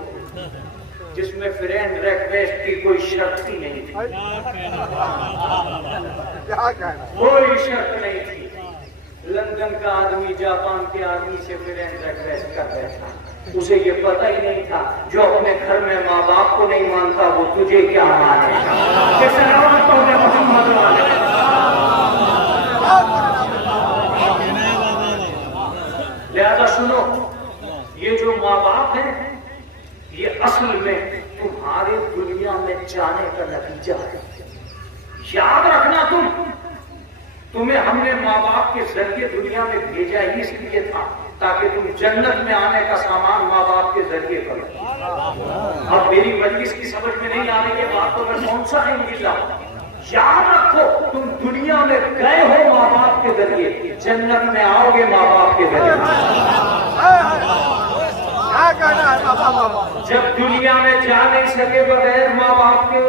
جس میں فرینڈ ریکویسٹ کی کوئی شرط ہی نہیں تھی، کوئی شرط نہیں تھی. لندن کا آدمی جاپان کے آدمی سے فرینڈ ریکویسٹ کر رہا تھا، اسے یہ پتہ ہی نہیں تھا جو اپنے گھر میں ماں باپ کو نہیں مانتا وہ تجھے کیا مانے گا. لہذا سنو، یہ جو ماں باپ ہیں یہ اصل میں تمہارے دنیا میں جانے کا نتیجہ ہے. یاد رکھنا، تمہیں ہم نے ماں باپ کے ذریعے دنیا میں بھیجا ہی اس لیے تھا تاکہ تم جنت میں آنے کا سامان ماں باپ کے ذریعے کرو. اب میری مجلس کی سمجھ میں نہیں آ رہی ہے بات تو میں کون سا ہے انشاء. یاد رکھو تم دنیا میں گئے ہو ماں باپ کے ذریعے، جنت میں آؤ گے ماں باپ کے ذریعے. جب دنیا میں جا نہیں سکے بغیر ماں باپ کے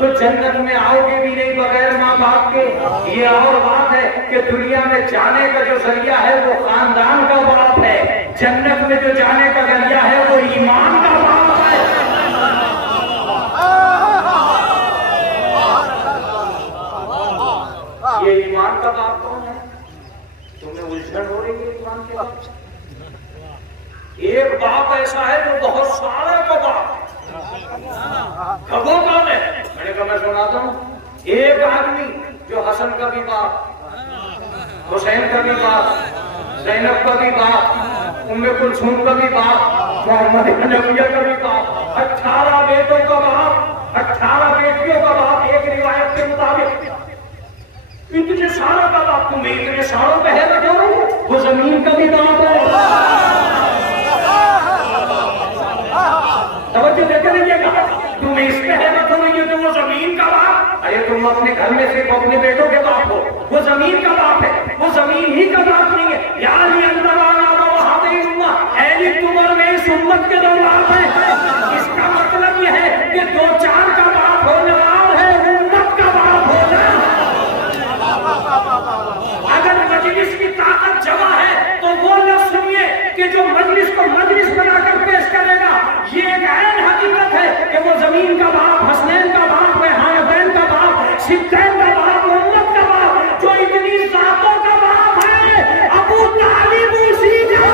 تو جنت میں آؤ گے بھی نہیں بغیر ماں باپ کے. یہ اور بات ہے کہ دنیا میں جانے کا جو ذریعہ ہے وہ خاندان کا باپ ہے، جنت میں جو جانے کا ذریعہ ہے وہ ایمان کا باپ ہے. یہ ایمان کا باپ کون ہے؟ تمہیں الجھن ہو رہی ہے ایمان کے باپ سے؟ ایک باپ ایسا ہے جو بہت سارے کا باپ ہے. وہ کون ہے؟ میں نے کہا میں سناتا ہوں. ایک آدمی جو حسن کا بھی باپ، حسین کا بھی باپ، زینب کا بھی باپ، ام کلثوم کا بھی باپ، محمد نبیہ کا بھی باپ، 18 بیٹوں کا باپ، 18 بیٹیوں کا باپ. ایک روایت کے مطابق اتنے ساروں کا باپ. تمہیں اتنے ساروں پہ ہے کیوں نہیں؟ وہ زمین کا بھی باپ ہے. توجہ دیتے رہیے گا. تمہیں اس پہ ہے تو نہیں ہے تو وہ زمین کا باپ. ارے تم اپنے گھر میں صرف اپنے بیٹوں کے باپ ہو، وہ زمین کا باپ ہے. وہ زمین ہی کا باپ نہیں ہے. یار یہ اندر آنا وہاں اہلی تمر میں اس امت کے دوران ہے. اس کا مطلب یہ ہے کہ 2-4 کا باپ ہونے والا ہے، امت کا باپ ہونا. اگر مجلس کی طاقت جمع ہے تو وہ لفظ سنیے کہ جو مجلس کو مجلس بنا کر پیش کرے گا یہ ایک عین حقیقت ہے کہ وہ زمین کا باپ، حسنین کا باپ، ریحانتین کا باپ، سبتین کا باپ، امت کا باپ، جو اتنی ذاتوں کا باپ ہے. ابو طالب اسی جگہ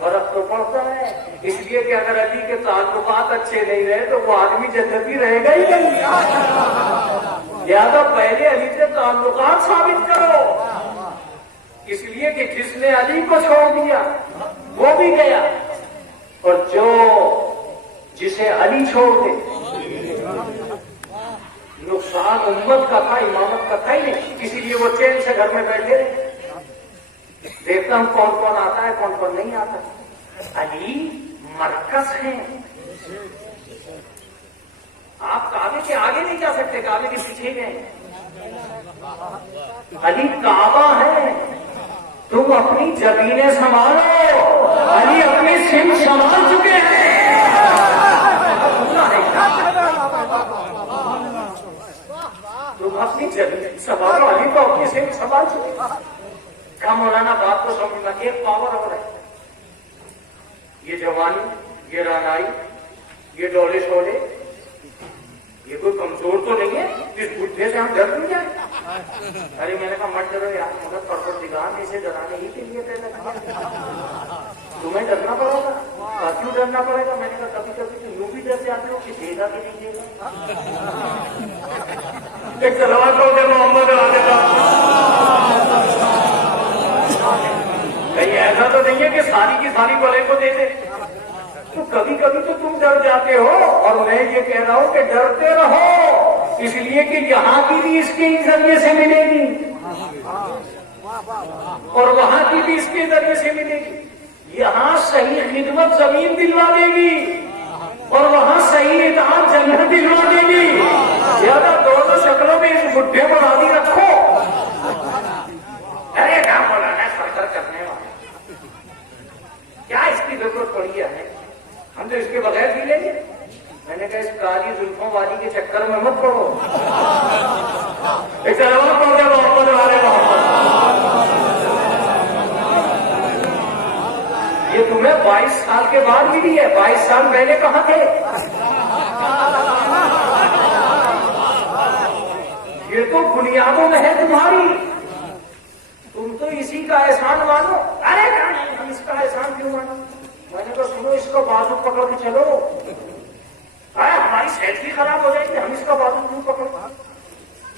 فرق تو پڑتا ہے، اس لیے کہ اگر علی کے تعلقات اچھے نہیں رہے تو وہ آدمی جنتی رہے گا ہی نہیں، لہذا پہلے علی سے تعلقات ثابت کرو، اس لیے کہ جس نے علی کو چھوڑ دیا وہ بھی گیا، اور جسے علی چھوڑ دے نقصان امت کا تھا، امامت کا تھا ہی نہیں، اسی لیے وہ چین سے گھر میں بیٹھے رہے، دیکھتا ہوں کون کون آتا ہے کون کون نہیں آتا۔ علی مرکز ہیں، آپ کعبے کے آگے نہیں جا سکتے، کعبے کے پیچھے گئے، علی کعبہ ہے، تم اپنی جبینیں سنبھالو، علی اپنی سمت سنبھال چکے ہیں، تم اپنی جبینیں سنبھالو، علی تو اپنی سمت سنبھال چکے ہیں۔ کیا مولانا بات کو سمجھنا، ایک پاور اور ہے، یہ جوانی، یہ رانائی، یہ ڈولے شولے، یہ کوئی کمزور تو نہیں ہے اس بڈھے سے ہم ڈر نہیں جائیں؟ ارے میں نے کہا مت ڈرو یار، مگر پروردگار نے اسے ڈرانے ہی کے لیے تمہیں ڈرنا پڑے گا، کیوں ڈرنا پڑے گا؟ میں نے کہا کبھی کبھی تو یوں بھی ڈر جاتے ہو کہ دے گا کہ نہیں دے گا۔ ایک سلوات پڑھ دے محمد کہیں ایسا تو نہیں ہے کہ ساری کی ساری بڑے کو دے دے، تو کبھی کبھی تو تم ڈر جاتے ہو، اور میں یہ کہہ رہا ہوں کہ ڈرتے رہو، اس لیے کہ یہاں کی بھی اس کے ذریعے سے ملے گی اور وہاں کی بھی اس کے ذریعے سے ملے گی، یہاں صحیح خدمت زمین دلوا دے گی اور وہاں صحیح اطاعت جنت دلوا دے گی، زیادہ دونوں شکلوں میں اس بڈھے کو راضی رکھو۔ ارے کام مولانا سرکر کرنے والا، کیا اس کی ضرورت پڑی ہے؟ ہم تو اس کے بغیر بھی لیں گے۔ میں نے کہا اس کالی زلفوں والی کے چکر میں مت پڑو، ایک سلام پڑھ دے محمد والے محمد۔ یہ تمہیں 22 سال کے بعد ملی ہے، 22 سال پہلے کہاں تھے؟ یہ تو بنیادوں میں ہے تمہاری، تم تو اسی کا احسان مانو۔ ارے ہم اس کا احسان کیوں مانو؟ میں نے کہا سنو، اس کو بازو پکڑ کے چلو، ہماری صحت بھی خراب ہو جائے گی، ہم اس کا بازو کیوں پکڑ؟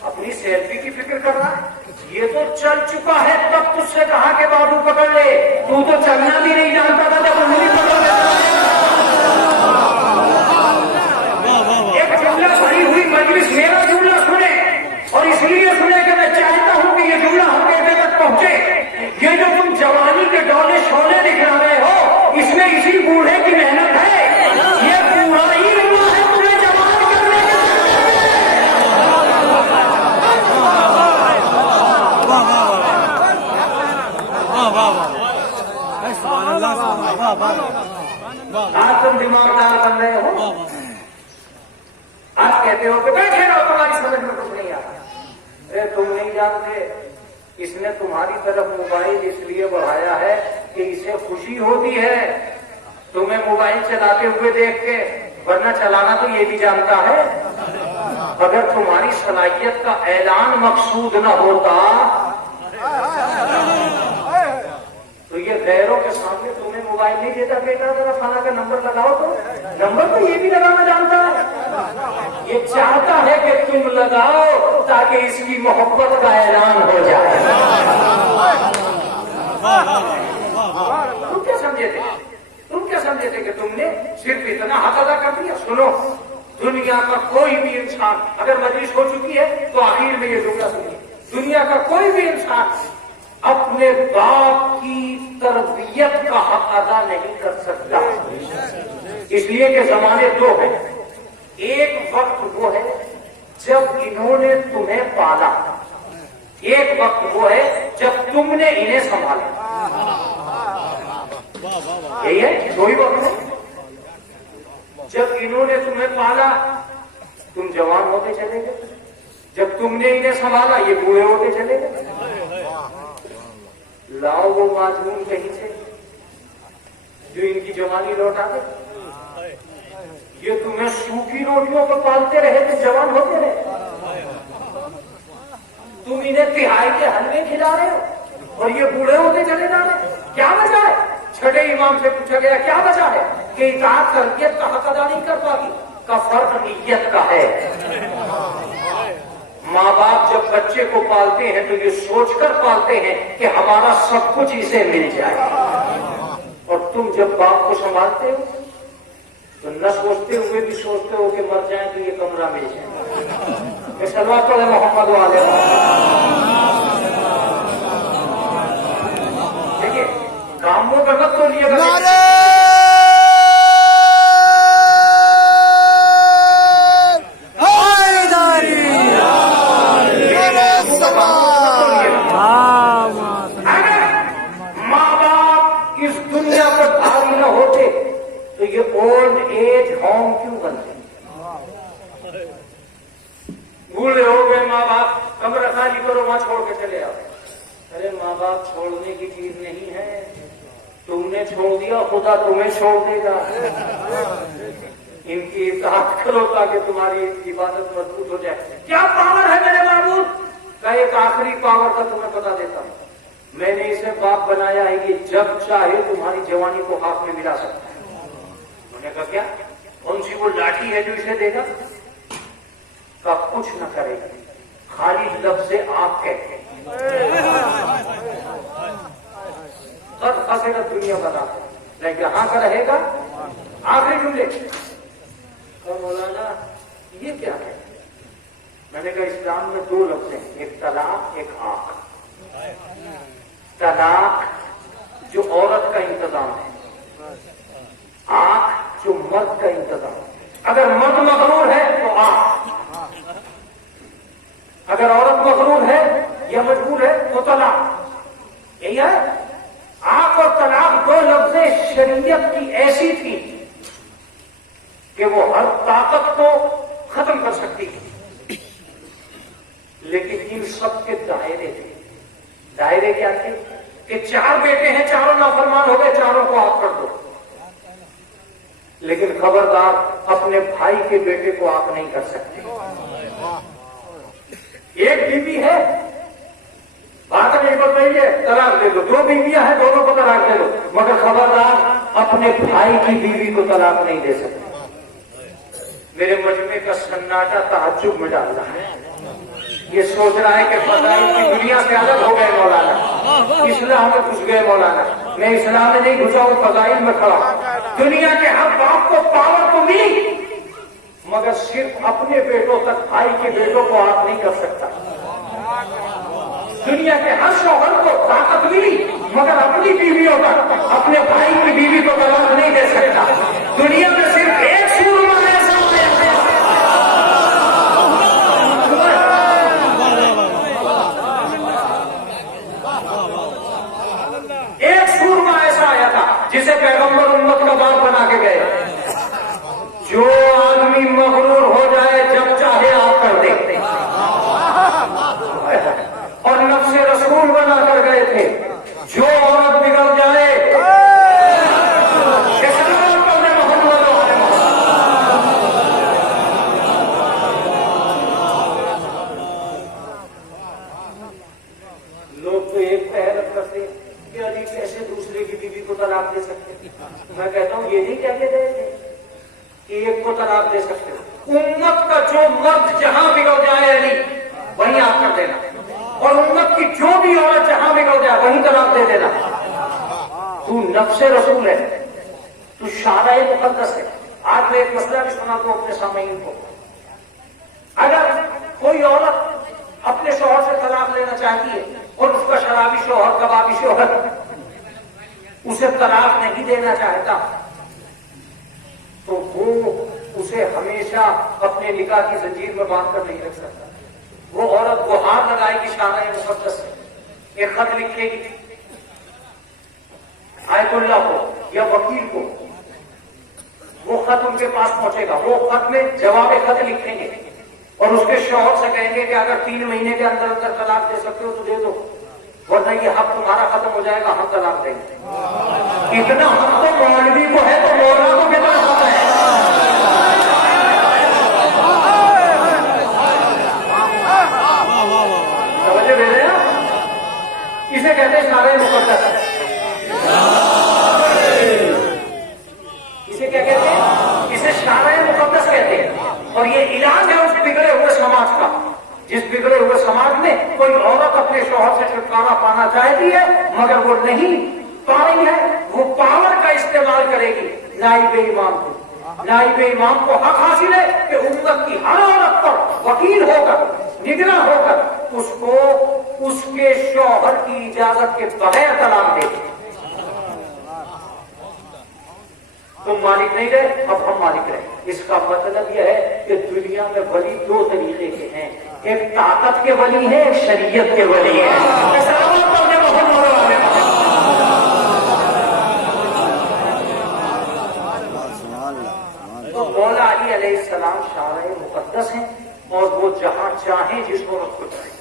اپنی صحت کی فکر کر رہا ہے، یہ تو چل چکا ہے، تب تجھ سے کہا کہ بازو پکڑ لے، تو چلنا بھی نہیں جانتا تھا جب انگلی پکڑ لیتا۔ ایک جملہ بھری ہوئی مجلس میرا جملہ سنے، اور اس لیے سنے کہ میں چاہتا ہوں کہ یہ جملہ ہم کہتے تک پہنچے۔ یہ جو تم جوانی کے ڈولے شولے دکھا رہے ہو، اس میں اسی بوڑھے کی محنت ہے، یہ پورا ہی جملہ ہے تمہیں جوان کرنے کا۔ آج تم دماغدار بن رہے ہو، آج کہتے ہو کہ بیٹھے رہو، تمہاری سمجھ میں کچھ نہیں آتا۔ ارے تم نہیں جانتے، اس نے تمہاری طرف موبائل اس لیے بڑھایا ہے کہ اسے خوشی ہوتی ہے تمہیں موبائل چلاتے ہوئے دیکھ کے، ورنہ چلانا تو یہ بھی جانتا ہے۔ اگر تمہاری صلاحیت کا اعلان مقصود نہ ہوتا تو یہ غیروں کے سامنے تمہیں موبائل نہیں دیتا، بیٹا ذرا فلاں کا نمبر لگاؤ، تو نمبر تو یہ بھی لگانا جانتا ہے، یہ چاہتا ہے کہ تم لگاؤ تاکہ اس کی محبت کا اعلان ہو جائے۔ تم کیا سمجھے تھے؟ تم کیا سمجھے تھے کہ تم نے صرف اتنا حق ادا کر دیا؟ سنو، دنیا کا کوئی بھی انسان، اگر مجلس ہو چکی ہے تو آخر میں یہ جملہ سنیے، دنیا کا کوئی بھی انسان اپنے باپ کی تربیت کا حق ادا نہیں کر سکتا، اس لیے کہ زمانے دو ہیں۔ ایک وقت وہ ہے جب انہوں نے تمہیں پالا، ایک وقت وہ ہے جب تم نے انہیں سنبھالا، یہی ہے دو ہی وقت ہے۔ جب انہوں نے تمہیں پالا تم جوان ہوتے چلے گئے، جب تم نے انہیں سنبھالا یہ بوڑھے ہوتے چلے گئے۔ لاؤ وہ معجون کہیں سے جو ان کی جوانی لوٹا دے، یہ تمہیں سوکھی روٹیوں کو پالتے رہے تو جوان ہوتے رہے، تم انہیں تہائی کے حلوے کھلا رہے ہو اور یہ بوڑھے ہوتے چلے جا رہے، کیا وجہ ہے؟ چھٹے امام سے پوچھا گیا کیا وجہ ہے کہ اطاعت تربیت کا حق ادا نہیں کر پاتی؟ کا فرق نیت کا ہے. ماں باپ جب بچے کو پالتے ہیں تو یہ سوچ کر پالتے ہیں کہ ہمارا سب کچھ اسے مل جائے. اور تم جب باپ کو سنبھالتے ہو تو نہ سوچتے ہوئے بھی سوچتے ہو کہ مر جائیں تو یہ کمرہ مل جائے. صلوات علی محمد والے. دیکھیے کاموں کا وقت تو لیے گا. یہ اولڈ ایج ہوم کیوں بنتے ہیں؟ بوڑھے ہو گئے ماں باپ کمرہ خالی کرو وہاں چھوڑ کے چلے آؤ. ارے ماں باپ چھوڑنے کی چیز نہیں ہے. تم نے چھوڑ دیا خدا تمہیں چھوڑ دے گا. ان کی اطاعت کرو تاکہ تمہاری عبادت مضبوط ہو جائے. کیا پاور ہے میرے معبود کا؟ ایک آخری پاور کا تمہیں بتا دیتا ہوں. میں نے اسے باپ بنایا ہے کہ جب چاہے تمہاری جوانی کو ہاتھ میں ملا سکتا ہے. کا کیا کون سی وہ لاٹھی ہے جو اسے دے گا؟ کا کچھ نہ کرے گا. خالی لفظ آپ کہتے ہیں قد خسرت دنیا بنا لیکن یہاں کا رہے گا. آخری جملے اور مولانا یہ کیا ہے؟ میں نے کہا اسلام میں دو لفظ ہیں, ایک طلاق ایک آنکھ. طلاق جو عورت کا انتظام ہے, آنکھ جو مرد کا انتظام. اگر مرد مغرور ہے تو آنکھ, اگر عورت مغرور ہے یا مجبور ہے تو طلاق. یہی ہے. آنکھ اور طلاق دو لفظیں شریعت کی ایسی تھی کہ وہ ہر طاقت کو ختم کر سکتی تھی, لیکن ان سب کے دائرے تھے. دائرے کیا تھے کہ چار بیٹے ہیں, چاروں نافرمان ہو گئے, چاروں کو آپ کر دو. لیکن خبردار اپنے بھائی کے بیٹے کو آپ نہیں کر سکتے. ایک بیوی ہے, بات نہیں بتائیے طلاق دے دو. دو بیویاں ہیں, دونوں کو طلاق دے دو, مگر خبردار اپنے بھائی کی بیوی کو طلاق نہیں دے سکتے. میرے مجمع کا سناٹا تعجب میں ڈال رہا ہے. یہ سوچ رہا ہے کہ فضائل کی دنیا سے الگ ہو گئے مولانا, اسلام میں گھس گئے مولانا. میں اسلام میں نہیں گھسا ہوں, فضائل میں کھڑا ہوں. دنیا کے ہر باپ کو پاور تو ملی, مگر صرف اپنے بیٹوں تک, بھائی کے بیٹوں کو آپ نہیں کر سکتا. دنیا کے ہر شوہر کو طاقت ملی, مگر اپنی بیویوں تک, اپنے بھائی کی بیوی کو طلاق نہیں دے سکتا. دنیا میں صرف ایک سورما ایسا آیا تھا جسے پیغمبر امت کا باپ بنا کے گئے. جو آدمی مغرور ہو جائے جب چاہے آپ کر دے, اور نفس رسول بنا کر گئے تھے. جو عورت بگڑ جائے لوگ تو ایک حیرت کرتے کہ علی کیسے دوسرے کی بیوی کو طلاق دے سکتے. میں کہتا ہوں یہ نہیں کہتے تھے کہ ایک کو طلاق دے سکتے ہو. امت کا جو مرد جہاں بگڑ جائے علی وہیں آپ کر دینا, اور امت کی جو بھی عورت جہاں بگڑ جائے وہیں طلاق دے دینا. تو نفس رسول ہے, تو شارع مقدس ہے. آج میں ایک مسئلہ بھی سنا دوں اپنے سامعین کو. اگر کوئی عورت اپنے شوہر سے طلاق لینا چاہتی ہے اور اس کا شرابی شوہر, کبابی شوہر اسے طلاق نہیں دینا چاہتا, تو وہ اسے ہمیشہ اپنے نکاح کی زنجیر میں باندھ کر نہیں رکھ سکتا. وہ عورت گہار لگائے گی شارع مقدس سے, ایک خط لکھے گی آیت اللہ کو یا وکیل کو. وہ خط ان کے پاس پہنچے گا, وہ خط میں جواب خط لکھیں گے اور اس کے شوہر سے کہیں گے کہ اگر 3 مہینے کے اندر اندر طلاق دے سکتے ہو تو دے دو, ورنہ یہ حق تمہارا ختم ہو جائے گا, ہم طلاق دیں گے. اتنا حق تو مولوی کو ہے تو مولا کو کتنا حق ہے. سمجھ دے رہے ہیں, اسے کہتے ہیں شارع مقدس. حاصل کرے گی نائب امام کو. نائب امام کو حق حاصل ہے کہ امت کی ہر عورت پر وکیل ہو کر نگراں ہو کر اس کو اس کے شوہر کی اجازت کے بغیر طلاق دے. تم مالک نہیں رہے، اب ہم مالک رہے. اس کا مطلب یہ ہے کہ دنیا میں ولی دو طریقے کے ہیں، ایک طاقت کے ولی ہیں، ایک شریعت کے ولی ہیں. تو مولا علی علیہ السلام شارع مقدس ہیں اور وہ جہاں چاہیں جس عورت کو چاہیں.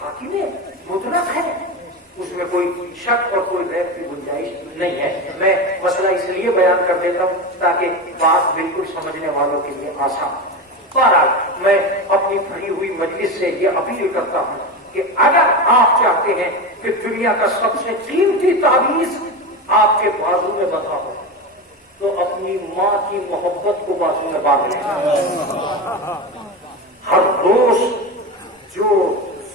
حاکم مطلق ہے، اس میں کوئی شک اور کوئی ریب کی گنجائش نہیں ہے. میں مسئلہ اس لیے بیان کر دیتا ہوں تاکہ بات بالکل سمجھنے والوں کے لیے آسان. بہرحال میں اپنی بھری ہوئی مجلس سے یہ اپیل کرتا ہوں کہ اگر آپ چاہتے ہیں کہ دنیا کا سب سے قیمتی تعویذ آپ کے بازو میں بندھا ہو تو اپنی ماں کی محبت کو بازو میں باندھ لیں. ہر روز جو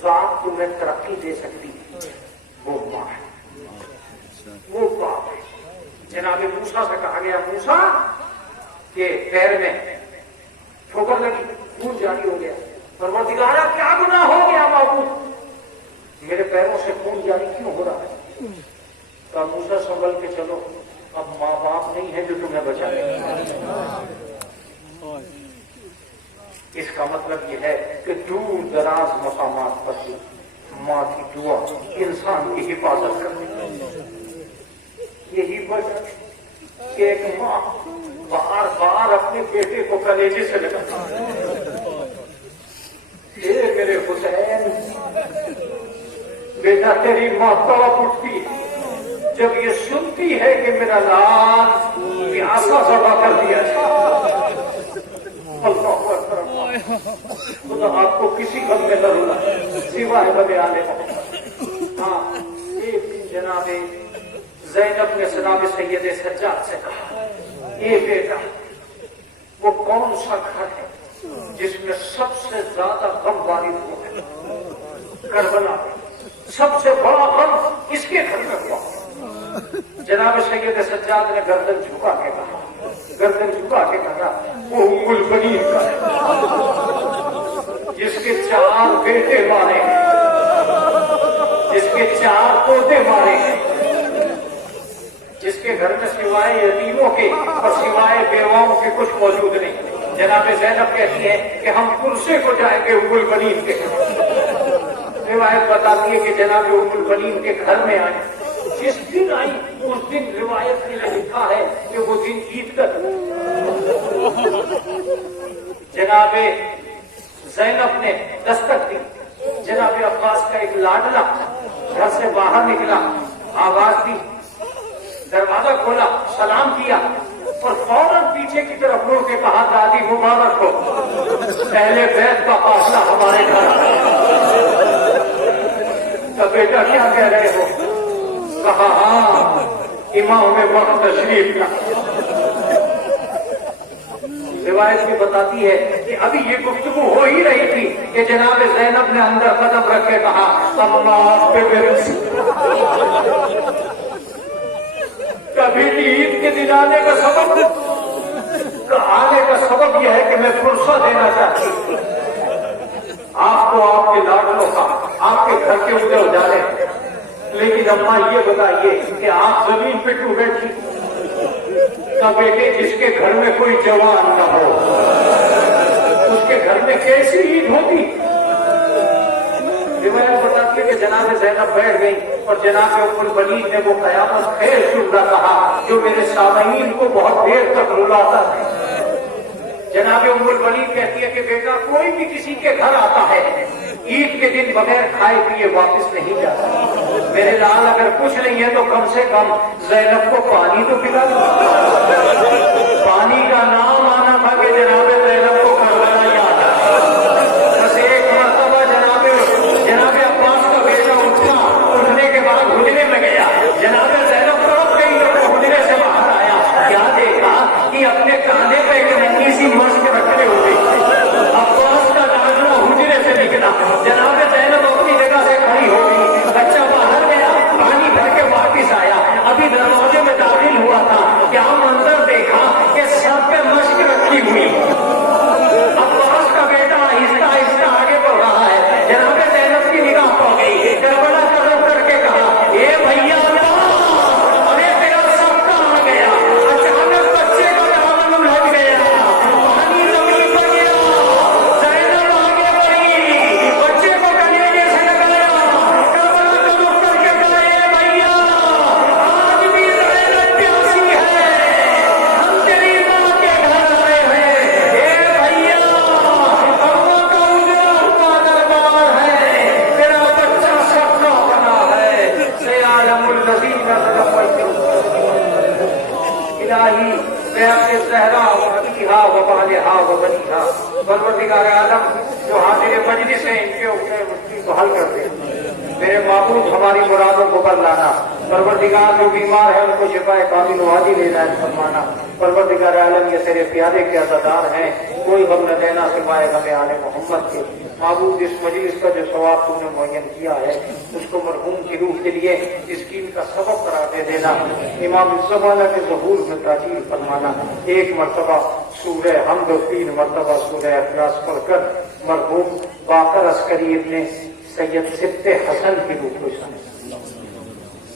ذات تمہیں ترقی دے سکتی وہ ماں ہے، وہ باپ ہے. جناب موسیٰ سے کہا گیا موسیٰ کہ پیر میں ٹھوکر لگی، خون جاری ہو گیا. پروردگارا کیا گناہ ہو گیا معبود، میرے پیروں سے خون جاری کیوں ہو رہا ہے؟ کہا موسیٰ سنبھل کے چلو، اب ماں باپ نہیں ہے جو تمہیں بچائے. اس کا مطلب یہ ہے کہ دور دراز مقامات پر بھی ماں کی دعا انسان کی حفاظت کرتی. یہی وجہ کہ ایک ماں بار بار اپنے بیٹے کو کلیجے سے لگاتی ہے، میرے حسین بیٹا تیری ماں تڑپ اٹھتی جب یہ سنتی ہے کہ میرا لال پیاسا ذبح کر دیا ہے. اللہ اکبر. خدا آپ کو کسی غم میں نہ رونا سوائے بنے آنے. ہاں ایک دن جناب زینب نے جناب سید سجاد سے کہا یہ بیٹا وہ کون سا گھر ہے جس میں سب سے زیادہ غم وارد ہوا ہے؟ کربلا میں سب سے بڑا غم اس کے گھر میں ہوا. جناب سید سجاد نے گردن جھکا کے کہا، گردن جھکا کے کہا وہ ام البنین کا ہے جس کے 4 بیٹے مارے ہیں، جس کے 4 پوتے مارے ہیں، جس کے گھر میں سوائے یتیموں کے اور سوائے بیواؤں کے کچھ موجود نہیں. جناب زینب کہتی ہے کہ ہم کرسے کو جائیں گے ام البنین کے. روایت بتاتی ہے کہ جناب ام البنین کے گھر میں آئے. جس دن آئی اس دن روایت میں لکھا ہے کہ وہ دن عید کا تھا. جناب زینب نے دستک دی. جناب عباس کا ایک لاڈلا گھر سے باہر نکلا، آواز دی، دروازہ کھولا، سلام کیا اور فوراً پیچھے کی طرف مڑ کے کہا دادی مبارک ہو، پہلے بیت کا قافلہ ہمارے گھر. تو بیٹا کیا کہہ رہے ہو؟ کہا ہاں امام میں وقت تشریف لا. روایت بھی بتاتی ہے کہ ابھی یہ گفتگو ہو ہی رہی تھی کہ جناب زینب نے اندر قدم رکھ کے کہا اللہ پہ کبھی عید کے دن آنے کا سبب یہ ہے کہ میں فرصت دینا چاہتی ہوں آپ کو، آپ کے لاڈلوں کا، آپ کے گھر کے ادھر اجالے. لیکن اماں یہ بتائیے کہ آپ زمین پہ کیوں بیٹھی؟ کا بیٹے جس کے گھر میں کوئی جوان نہ ہو اس کے گھر میں کیسی عید ہوتی؟ روایت بتاتی ہے کہ جناب زینب بیٹھ گئی اور جناب ام البنین نے وہ قیامت خیر جملہ کہا جو میرے سامعین کو بہت دیر تک رلاتا ہے. جناب ام البنین کہتی ہے کہ بیٹا کوئی بھی کسی کے گھر آتا ہے عید کے دن بغیر کھائے پیے واپس نہیں جاتا. میرے لال اگر کچھ نہیں ہے تو کم سے کم زینب کو پانی تو پلا دو. پانی کا نام آنا تھا کہ جناب زینب کو کربلا یاد آیا. بس ایک مرتبہ جناب عباس کا بیٹا اٹھا، اٹھنے کے بعد حجرے میں گیا. جناب زینب تڑپ گئی تو وہ حجرے سے باہر آیا، کیا دیکھا کہ اپنے کاندھے پہ ایک ننھی سی مشق رکھے ہوئے. عباس کا لاڈلا حجرے سے نکلا. جناب زینب اپنی جگہ سے کھڑی ہو گئی. بچہ باہر گیا، پانی بھر کے واپس آیا. الذین الہی بے زہرا و ابیہا و بالہا و بنیہا، پروردگار عالم جو حاضر مجلس ہیں ان کے مشکل کو حل کر دے، میرے معبود ہماری مرادوں کو کر لانا، پروردگار جو بیمار ہے ان کو شفائے کامل و عاجل عنایت فرمانا، پروردگار عالم یہ تیرے پیارے کے عزادار ہیں، کوئی غم نہ دینا سوائے غم آل محمد کے، معبود اس مجلس کا جو ثواب تو نے معین کیا ہے اس کو مرحوم کی روح کے لیے اسکیم کا سبب قرار دے دینا، امام الزمانہ کے ظہور میں تاجیل فرمانا، ایک مرتبہ سورہ حمد و 3 مرتبہ سورہ اخلاص پڑھ کر مرحوم باقر عسکری ابن سید سبط حسن کی روح کو سمجھ